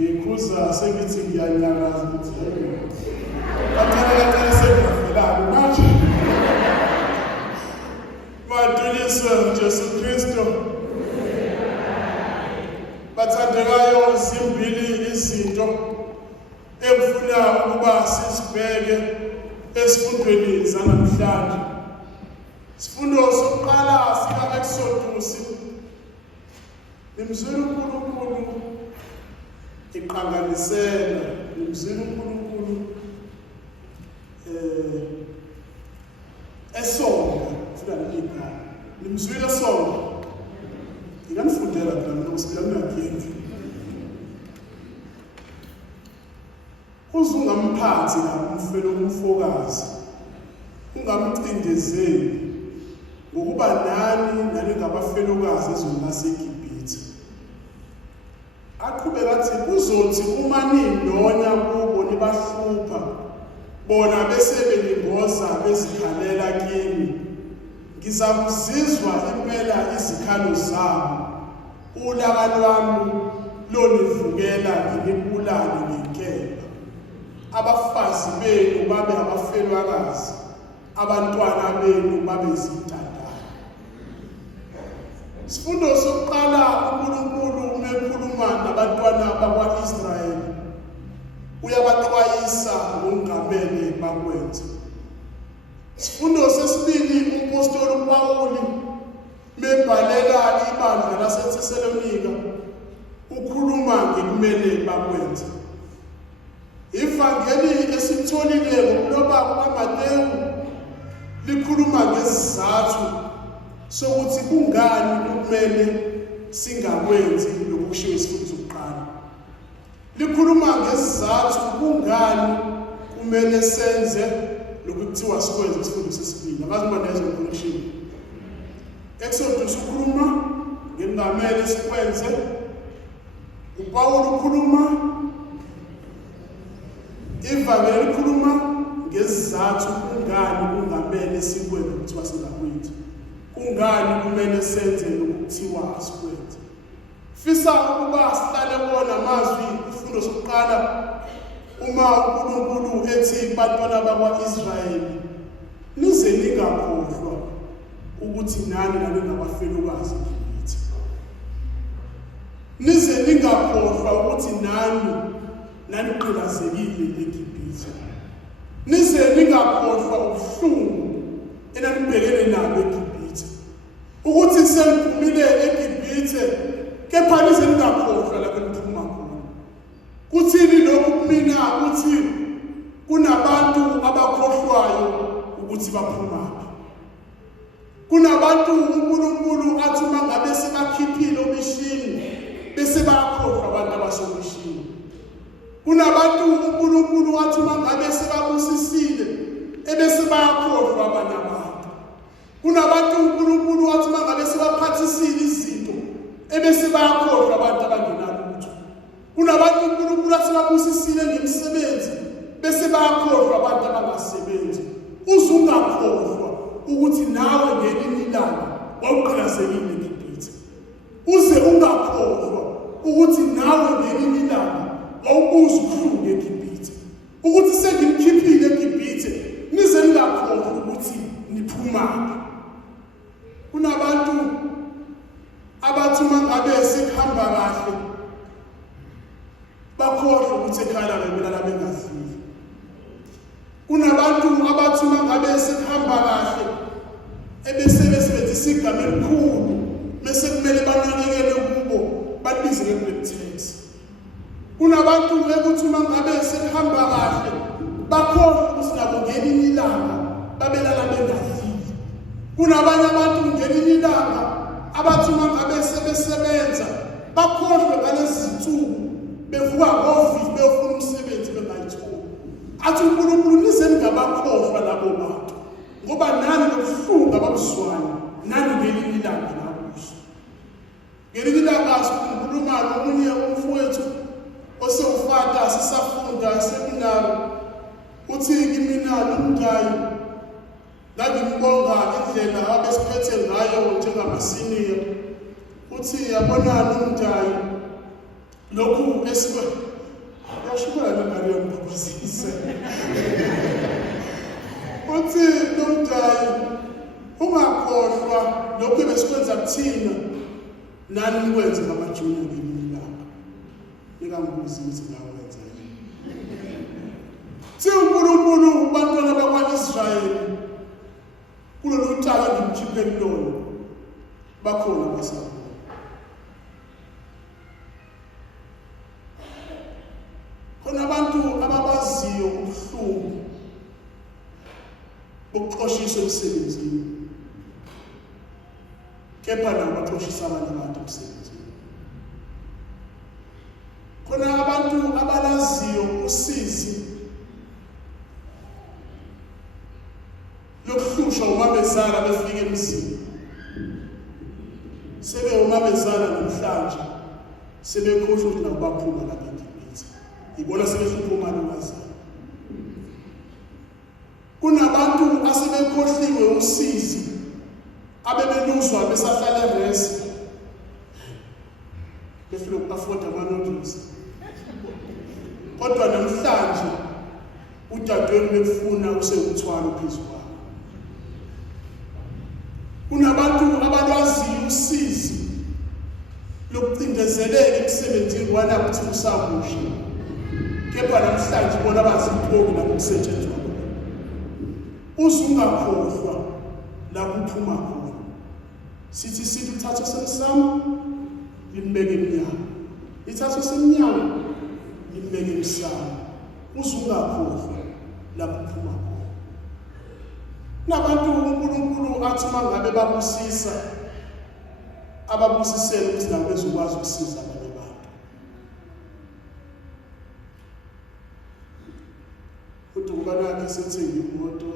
Ngikuza sengithi ngiyanyakaza ukuthi kancane sengivelana manje baduliswe Jesu Kristo bathandekayo zimbili izinto engifuna ukuba sizibheke esifundweni zanamhlanje. Sifundo sokuqala sika Exodus imizulu uNkulunkulu iqanganisela imizulu uNkulunkulu esonga funa ligama imizulu esonga ngikamfundela mina ngokusibila ngakhethi uzungamphathi la umfelo umfokazi ungamcindezeli ngokuba nani ngabafelokazi ezweni laseGibhithe. Aqhubeka athi kuzothi uma ninonya kubo nibahlupha bona bese belingoza bezikhalela kimi ngizakuzizwa impela izikhalo zabo ulaka lwami lonivukela ngibulale ngenkemba abafazi benu babe abafelwakazi abantwana benu babe izintandane. Sifundo sokuqala uNkulunkulu umekhuluma nabantwana bakwa-Israyeli uyabaxwayisa ngokungamele bakwenze. Sifundo sesibili umpostoli uPawuli mebhalela ibandla laseThesalonika ukhuluma ngekumele bakwenze. Ivangeli esitholile ngomloba kaMateyu likhuluma ngesizathu sokuthi kungani kumele singakwenzi lokushiwo isifundo sokuqala. Likhuluma ngesizathu kungani kumele senze lokuthiwa sikwenze isifundo sesibili. Abazi manje connection. Exodus ukhuluma ngengamele sikwenze, uPaul ukhuluma, ivangeli likhuluma ngezizathu kungani kungamele sikwenze kuthiwa singakwenzi, kungani kumele senze lokuthiwa sikwenze. Fisa ukuba sihlale bona amazwi ifundo sokuqala uma uNkulunkulu ethi bantwana bakwa-Israyeli nize ningakhohlwa ukuthi nani naningabafelokazi kithi, nize ningakhohlwa ukuthi nani naniqilazekile eGibhithe, nize ningakhohlwa ubuhlungu enanibhekene nabo eGibhithe, ukuthi seniphumile eGibhithe kepha nize ningakhohlwa lapho niphuma khona. Kuthini lokhu kumina ukuthi kunabantu abakhohlwayo ukuthi baphumaphi? Kunabantu uNkulunkulu athi uma ngabe sebakhiphile omishini bese bayakhohlwa abantu abasobishini. Kunabantu uNkulunkulu athi uma ngabe sebabusisile ebese bayakhohlwa abanye abantu. Kunabantu uNkulunkulu athi uma ngabe sebaphathisile izinto ebese bayakhohlwa abantu abangenalutho. Kunabantu uNkulunkulu athi babusisile ngemisebenzi bese bayakhohlwa abantu abangasebenzi. Uzungakhohlwa ukuthi nawe ngelinye ilanga wawuqilazekile eGibhithe. Uze ungakhohlwa ukuthi nawe ngelinye ilanga wawubuza ubuhlungu eGibhithe. Ukuthi sengimkhiphile eGibhithe nize ningakhohlwa ukuthi niphumaphi. Kunabantu abathi uma ngabe sekuhamba kahle bakhohlwa ukuthi ekhaya bebelala bengadlile. Kunabantu abathi uma ngabe sekuhamba kahle ebese besebenzisa igama elikhulu bese kumele banakekele kubo babizele nge-tax. Kunabantu ekuthi uma ngabe sekuhamba kahle bakhohlwa ukuthi nabo ngelinye ilanga babelala bengadlile. Kunabanye abantu ngelinye ilanga abathi uma ngabe sebesebenza bakhohlwe ngalezi zinsuku bevuka ngofisi befuna umsebenzi bengayitholi. Athi uNkulunkulu nize ningabakhohlwa labo bantu ngoba nani nobuhlungu ababuzwayo nani ngelinye ilanga nakuso. Ngelinye ilanga sikhuluma nomunye umfowethu osewufata sisafunda seminari, uthi kimina nomngayi ngangibonga indlela abesiphethe ngayo njengamasiniya. Uthi yabona nomngayi lokhu esikwe yashukela nemali yomphakazise. Uthi nomngayi ungakhohlwa lokhu besikwenza kuthina nani nikwenze ngamaJuda ngelinye ilanga. Nikambuzi ukuthi ngakwenza yini. Thi uNkulunkulu bantwana bakwa-Israyeli kulolu tala ngimkhipheni lona bakhona basabona. Khona abantu ababaziyo ubuhlungu bokuxoshiswa emsebenzini kepha nabo baxoshisa abanye abantu emsebenzini. Khona abantu abalaziyo usizi lokuhlushwa umabezala befike emzini, sebe umabezala namhlanje sebekhohlwa ukuthi nabo baphuma lapha eGibhithe, ibona sebehlupha umalokazana. Kunabantu asebekhohliwe usizi abebeluzwa besahlala eresi befuna uku-afforda ama-noodles, kodwa namhlanje udadewenu bekufuna usewuthwala phezu kwabo. Kunabantu abalwaziyo usizi lokucindezeleka emsebenzini wanakuthi usakusha kepha namhlanje bona bazimpholi nakusetshenzwa khona. Uzungakhohlwa lapho uphuma khona. Sithi uthatha semsamo limbeke emnyango, ithatha semnyango limbeke emsamo. Uzungakhohlwa lapho uphuma khona. Nabantu uNkulunkulu athi uma ngabe babusisa ababusisele ukuthi nabo bezokwazi ukusiza abanye abantu. UDukanakhe sethenge imoto,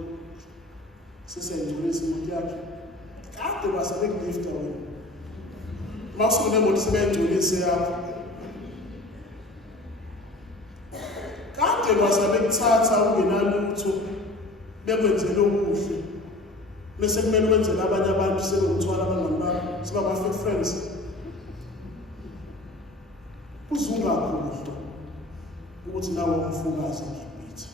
sesiyayijulisa imoto yakhe, kade basebelifta wena mawusukule ngokuthi sebengcolise yakho kade basebekuthatha ungenalutho bekwenzela okuhle bese kumele wenzele abanye abantu sebekuthwala abangani bakho sebaba fake friends uzungakhohlwa ukuthi nawe umfukazi ngibitha.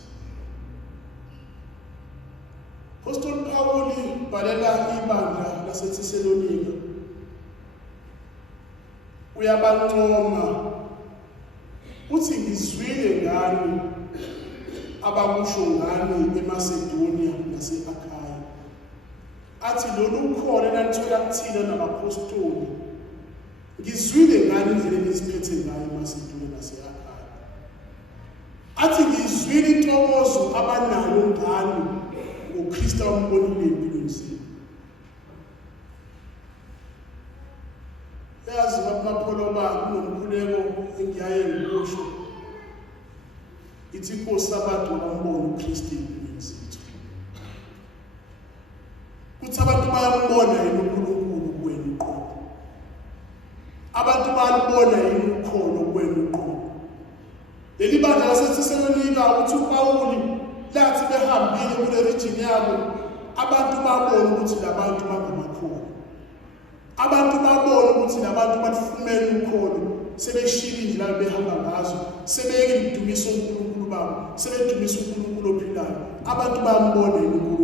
Apostol Paul balela ibandla laseThesalonika uyabancoma uthi ngizwile ngani abakusho ngani eMacedonia nase-Akhaya athi lolu khona elalithola kuthina nabapostoli ngizwile ngani indlela eniziphethe ngayo eMacedonia nase-Akhaya athi ngizwile intokozo abanayo ngani uKristo ambonile empilweni zenu. Yazi bapholo kunomkhuleko engiyaye ngikusho ithi Nkosi abantu abambona uKristu empilweni zethu. Kuthi abantu bayambona yini uNkulunkulu kuwena uqobo. Abantu bayambona yini ukholo kuwena uqobo. Leli bandla laseThesalonika uthi uPawuli lathi behambile kule region yabo abantu babona ukuthi labantu bangamakhulu. Abantu babona ukuthi labantu balifumene ukholo sebeshila indlela behamba ngazo sebeyeke ukudumisa uNkulunkulu babo sebedumisa uNkulunkulu ophilayo abantu bambona uNkulunkulu